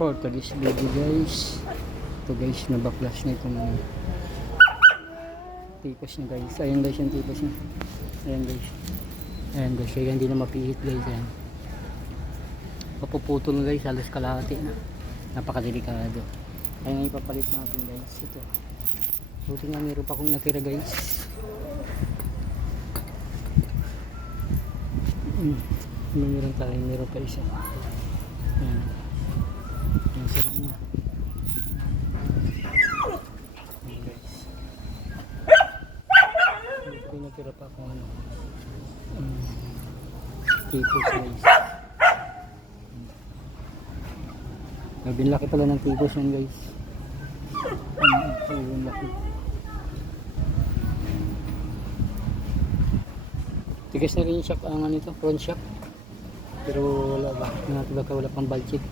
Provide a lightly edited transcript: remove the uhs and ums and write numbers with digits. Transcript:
Portuguese baby guys. Ito guys, nabaklas na itong tipos niya guys. Ayan guys yung tipos niya. Ayan guys. Ayan guys, kaya hindi na mapihit guys. Ayan. Mapuputol guys, halos kalahati na. Napakadelikado. Kaya nga ipapalit natin guys. Ito. Buti nga meron pa akong natira guys. Meron pa isa. Ayan. Ayan sila niya. Ayan guys. May natira pa akong ano. Tipos guys. Labing laki pala ng tipos yan guys. Labing laki. Tigas na rin yung shock ang ano ito, front shock. Pero wala ba? Wala pang budget.